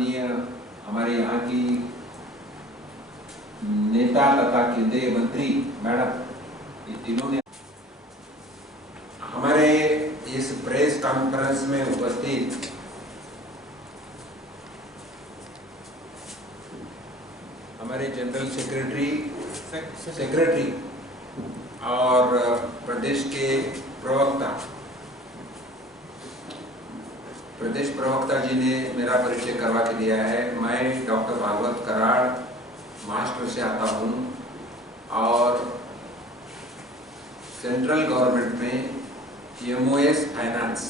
माननीय हमारे यहाँ की नेता तथा केंद्रीय मंत्री मैडम, ये तीनों ने हमारे इस प्रेस कॉन्फ्रेंस में उपस्थित हमारे जनरल सेक्रेटरी और प्रदेश प्रवक्ता जी ने मेरा परिचय करवा के दिया है। मैं डॉक्टर भागवत कराड़ महाराष्ट्र से आता हूँ और सेंट्रल गवर्नमेंट में MOS फाइनेंस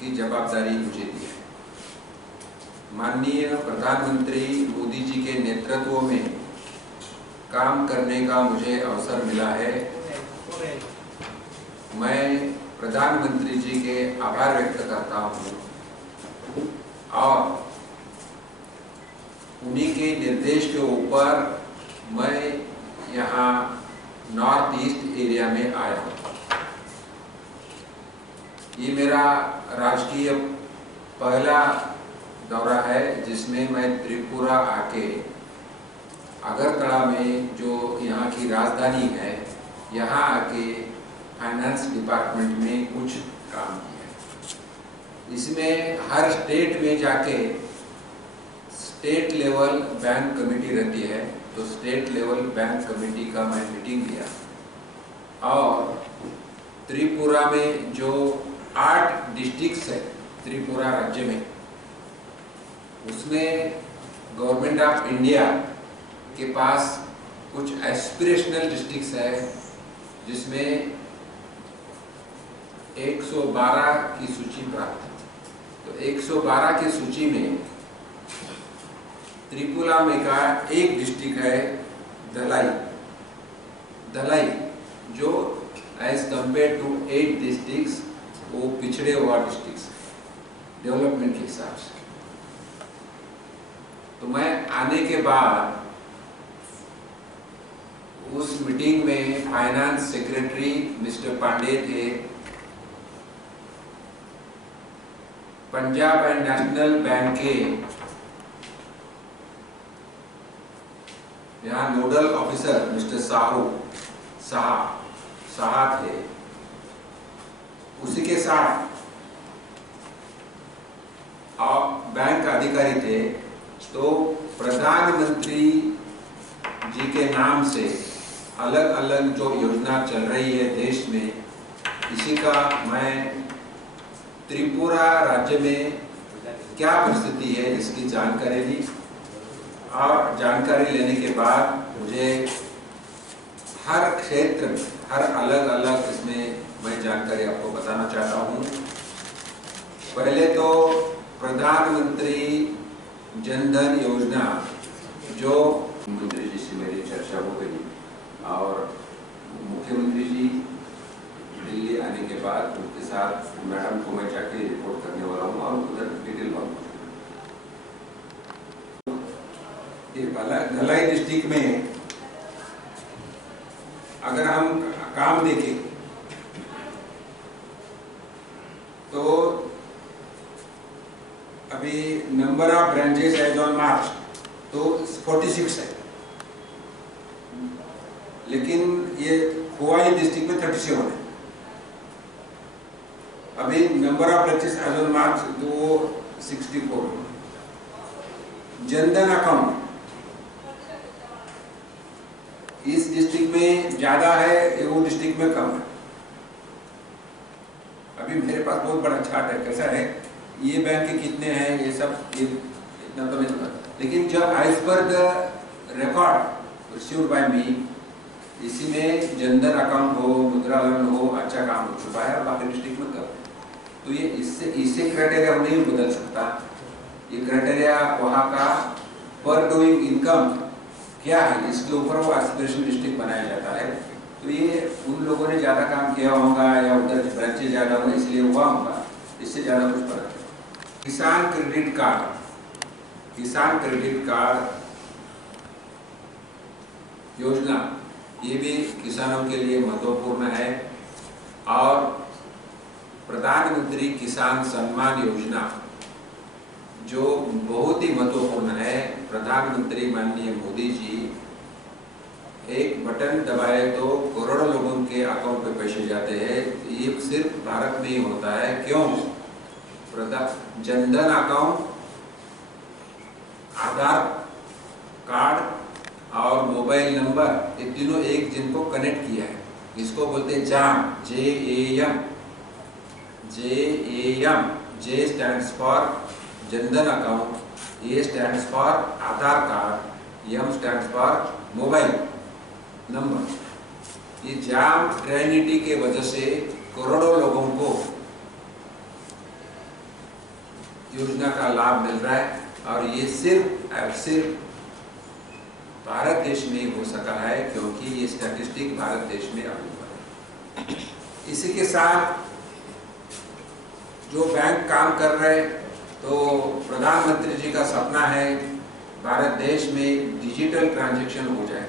की जवाबदारी मुझे दी है। माननीय प्रधानमंत्री मोदी जी के नेतृत्व में काम करने का मुझे अवसर मिला है। मैं प्रधानमंत्री जी के आभार व्यक्त करता हूँ और उन्हीं के निर्देश के ऊपर मैं यहाँ नॉर्थ ईस्ट एरिया में आया हूँ। ये मेरा राजकीय पहला दौरा है जिसमें मैं त्रिपुरा आके अगरतला में जो यहाँ की राजधानी है, यहाँ आके फाइनेंस डिपार्टमेंट में कुछ काम किया। इसमें हर स्टेट में जाके स्टेट लेवल बैंक कमेटी रहती है, तो स्टेट लेवल बैंक कमेटी का मैं मीटिंग लिया और त्रिपुरा में जो 8 डिस्ट्रिक्ट्स है त्रिपुरा राज्य में, उसमें गवर्नमेंट ऑफ इंडिया के पास कुछ एस्पिरेशनल डिस्ट्रिक्ट्स है जिसमें 112 की सूची प्राप्त है। तो 112 की सूची में त्रिपुरा में का एक डिस्ट्रिक्ट है धलाई, जो एज कंपेयर टू 8 डिस्ट्रिक्ट्स वो पिछड़े हुआ डिस्ट्रिक्ट्स डेवलपमेंट के हिसाब से। तो मैं आने के बाद उस मीटिंग में फाइनेंस सेक्रेटरी मिस्टर पांडे थे, पंजाब एंड नेशनल बैंक के यहाँ नोडल ऑफिसर मिस्टर साहा थे। उसी के साथ बैंक अधिकारी थे। तो प्रधानमंत्री जी के नाम से अलग अलग जो योजना चल रही है देश में, इसी का मैं त्रिपुरा राज्य में क्या परिस्थिति है इसकी जानकारी ली और जानकारी लेने के बाद मुझे हर क्षेत्र में हर अलग अलग इसमें मैं जानकारी आपको बताना चाहता हूँ। पहले तो प्रधानमंत्री जनधन योजना जो मुख्यमंत्री जी से मेरी चर्चा हो गई और मुख्यमंत्री जी दिल्ली आने के बाद उनके साथ मैडम को मैं जाके रिपोर्ट करने वाला हूँ और उधर डिटेल बात। धलाई डिस्ट्रिक्ट में अगर हम काम देखें तो अभी number of branches as on March तो 46 है, लेकिन ये खोवाई डिस्ट्रिक्ट में 37 है। अभी number of branches as on March तो 64। जनधन अकाउंट इस डिस्ट्रिक्ट में ज्यादा है, वो डिस्ट्रिक्ट में कम है। अभी मेरे पास बहुत बड़ा चार्ट है, कैसा है ये बैंक के कितने हैं ये सब, ये इतना तो नहीं पता, लेकिन जब as per the record received by me, इसी में जनधन अकाउंट हो, मुद्रा लोन हो, अच्छा काम हो चुका है और बाकी डिस्ट्रिक्ट में कम। तो ये इससे क्राइटेरिया नहीं बदल सकता। ये क्राइटेरिया वहाँ का पर डूइंग इनकम क्या है, इसके ऊपर वो एस्पिरेशन डिस्ट्रिक्ट बनाया जाता है। तो ये उन लोगों ने ज़्यादा काम किया होगा या उधर ब्रांचेज ज़्यादा होगा इसलिए हुआ होगा, इससे ज़्यादा कुछ फर्क है। किसान क्रेडिट कार्ड योजना ये भी किसानों के लिए महत्वपूर्ण है और प्रधानमंत्री किसान सम्मान योजना जो बहुत ही महत्वपूर्ण है। प्रधानमंत्री माननीय मोदी जी एक बटन दबाए तो करोड़ों लोगों के अकाउंट पे पैसे जाते हैं। ये सिर्फ भारत में ही होता है। क्यों? जनधन अकाउंट, आधार कार्ड और मोबाइल नंबर, ये तीनों एक जिनको कनेक्ट किया है, इसको बोलते हैं जाम, JAM। J stands for Jan Dhan account, A stands for Aadhaar card, M stands for mobile number. ये जाम ट्रिनिटी के वजह से करोड़ों लोगों को योजना का लाभ मिल रहा है, और ये सिर्फ भारत देश में हो सका है, क्योंकि ये स्टैटिस्टिक भारत देश में अवेलेबल है। इसी के साथ जो बैंक काम कर रहे हैं, तो प्रधानमंत्री जी का सपना है भारत देश में डिजिटल ट्रांजैक्शन हो जाए,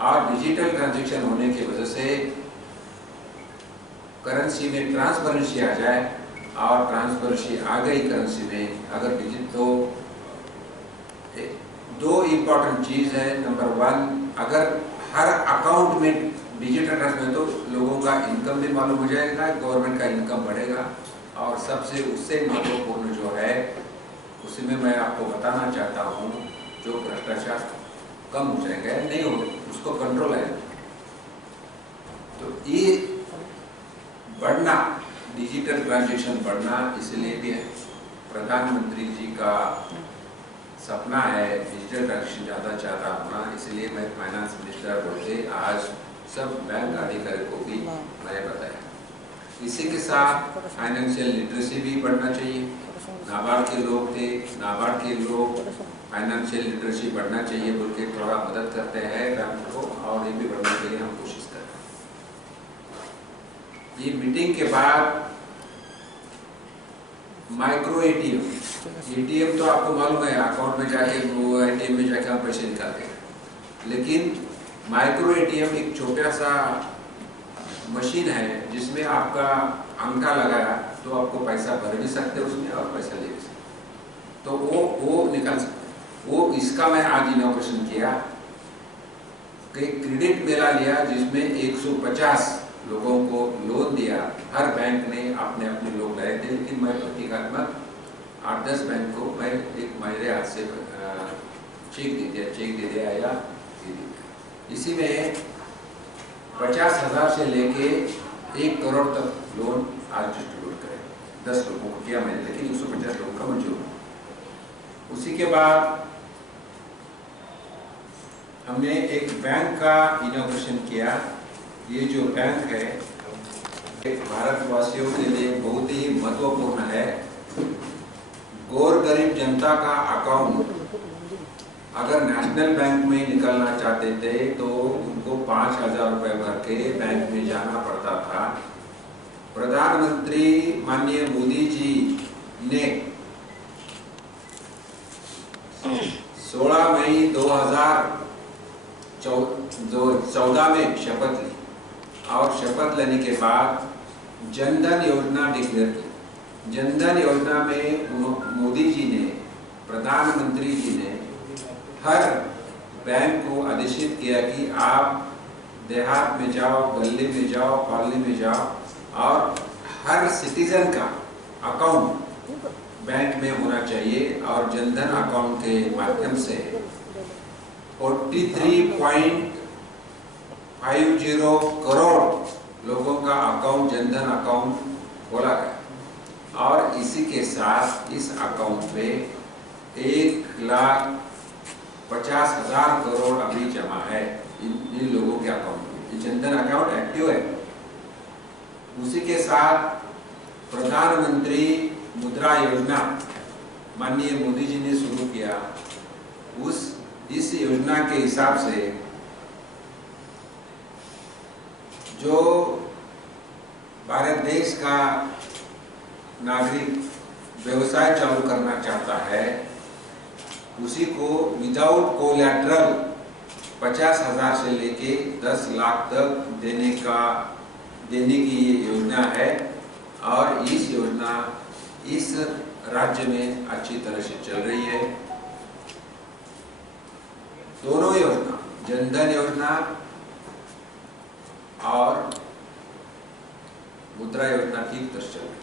और डिजिटल ट्रांजैक्शन होने की वजह से करेंसी में ट्रांसपेरेंसी आ जाए, और ट्रांसपेरेंसी आ गई करेंसी में, अगर दो इम्पोर्टेंट चीज़ है। नंबर 1, अगर हर अकाउंट में डिजिटल ट्रांसफर तो लोगों का इनकम भी मालूम हो जाएगा, गवर्नमेंट का इनकम बढ़ेगा, और सबसे उससे महत्वपूर्ण जो है, उसी में मैं आपको बताना चाहता हूँ, जो भ्रष्टाचार कम हो जाएगा, नहीं हो उसको कंट्रोल है। तो ये बढ़ना, डिजिटल ट्रांजेक्शन बढ़ना, इसलिए भी है प्रधानमंत्री जी का सपना है डिजिटल ट्रांजेक्शन ज़्यादा होना। इसलिए मैं फाइनेंस मिनिस्टर बोलते आज सब बैंक अधिकारी को भी मैंने बताया। इसी के साथ फाइनेंशियल लिटरेसी भी बढ़ना चाहिए। नाबार्ड के लोग थे, नाबार्ड के लोग फाइनेंशियल लिटरेसी बढ़ना चाहिए बोल के थोड़ा मदद करते हैं बैंक को, और ये भी बढ़ने के लिए हम कोशिश कर रहे हैं। ये मीटिंग के बाद माइक्रो एटीएम तो आपको मालूम है, अकाउंट में जाके वो एटीएम में जाके हम पैसे निकालते हैं, लेकिन माइक्रो एटीएम एक छोटा सा मशीन है जिसमें आपका अंगूठा लगाया तो आपको पैसा भर भी सकते हैं उसमें, और पैसा ले भी सकते, तो वो निकाल सकते। वो इसका मैं आज इनॉग्रेशन किया कि क्रेडिट मेला लिया, जिसमें 150 लोगों को लोन दिया। हर बैंक ने अपने अपने लोग लाए थे, लेकिन मैं प्रतीकात्मक 8-10 बैंक को मैं एक मेरे हाथ से चेक दे दिया या इसी में 50,000 से लेके 1 करोड़ तक लोन आज डिस्ट्रीब्यूट करें। 10 लोगों को किया मैंने, लेकिन 150 लोगों का मंजूर। उसी के बाद हमने एक बैंक का इनॉग्रेशन किया। ये जो बैंक है भारतवासियों के लिए बहुत ही महत्वपूर्ण है। गौर गरीब जनता का अकाउंट अगर नेशनल बैंक में निकलना चाहते थे तो उनको 5,000 रुपए भर के बैंक में जाना पड़ता था। प्रधानमंत्री माननीय मोदी जी ने 16 मई 2014 में शपथ ली, और शपथ लेने के बाद जनधन योजना डिक्लेयर की। जनधन योजना में मोदी जी ने, प्रधानमंत्री जी ने हर बैंक को आदेशित किया कि आप देहात में जाओ, गली में जाओ, कॉलोनी में जाओ, और हर सिटीजन का अकाउंट बैंक में होना चाहिए। और जनधन अकाउंट के माध्यम से 43.50 करोड़ लोगों का अकाउंट, जनधन अकाउंट खोला गया, और इसी के साथ इस अकाउंट पे 1,50,000 करोड़ अभी जमा है इन लोगों के अकाउंट में। ये जनधन अकाउंट एक्टिव है। उसी के साथ प्रधानमंत्री मुद्रा योजना माननीय मोदी जी ने शुरू किया। इस योजना के हिसाब से जो भारत देश का नागरिक व्यवसाय चालू करना चाहता है, उसी को विदाउट कोलैटरल 50,000 से लेके 10 लाख तक देने की ये योजना है। और इस राज्य में अच्छी तरह से चल रही है। दोनों योजना, जनधन योजना और मुद्रा योजना ठीक तरह चल रही है।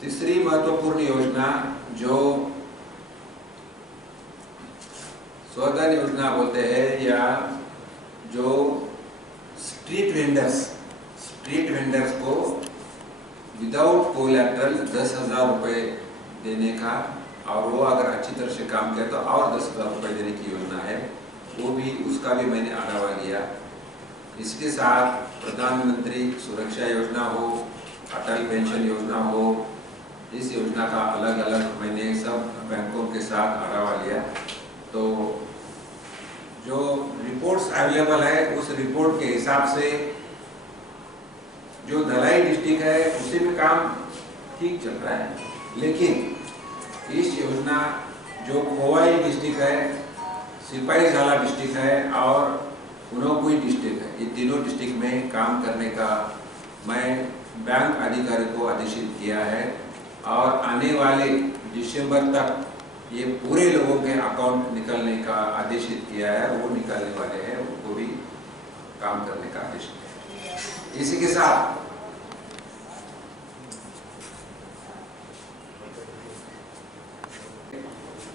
तीसरी महत्वपूर्ण योजना जो स्वधन योजना बोलते हैं, या जो स्ट्रीट वेंडर्स को विदाउट कोलैटरल 10,000 रुपए देने का, और वो अगर अच्छी तरह से काम किया तो और 10,000 रुपए देने की योजना है, वो भी, उसका भी मैंने आढावा लिया। इसके साथ प्रधानमंत्री सुरक्षा योजना हो, अटल पेंशन योजना हो, इस योजना का अलग अलग मैंने सब बैंकों के साथ आढावा लिया। तो जो रिपोर्ट्स अवेलेबल है, उस रिपोर्ट के हिसाब से जो धलाई डिस्ट्रिक्ट है उसे भी काम ठीक चल रहा है, लेकिन इस योजना जो खोवाई डिस्ट्रिक्ट है, सिपाहीजला डिस्ट्रिक्ट है और उनोकुई डिस्ट्रिक्ट है, ये तीनों डिस्ट्रिक्ट में काम करने का मैं बैंक अधिकारी को आदेशित किया है, और आने वाले दिसंबर तक ये पूरे लोगों के अकाउंट निकलने का आदेशित किया है। वो निकालने वाले हैं, उनको भी काम करने का आदेश किया है। इसी के साथ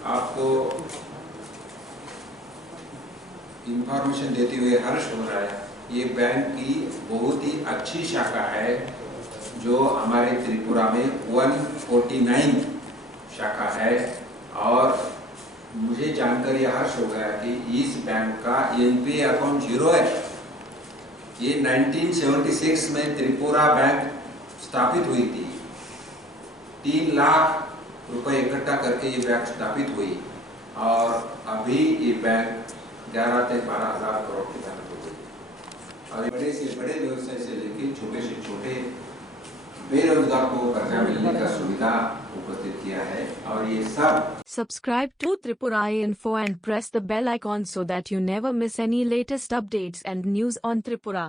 आपको इंफॉर्मेशन देते हुए हर्ष हो रहा है, ये बैंक की बहुत ही अच्छी शाखा है जो हमारे त्रिपुरा में 149 शाखा है, और मुझे जानकर यह हर्ष हो गया कि इस बैंक का एनपीए अकाउंट 0 है। ये 1976 में त्रिपुरा बैंक स्थापित हुई थी। 3 लाख रुपए इकट्ठा करके ये बैंक स्थापित हुई, और अभी ये बैंक 11 से 12,000 करोड़ की बैंक हो गई, और बड़े से बड़े व्यवसाय से लेकर छोटे से छोटे बेरोजगार को कर्जा मिलने का सुविधा उपस्थित किया है। और ये सब Subscribe to Tripura Info and press the bell icon so that you never miss any latest updates and news on Tripura.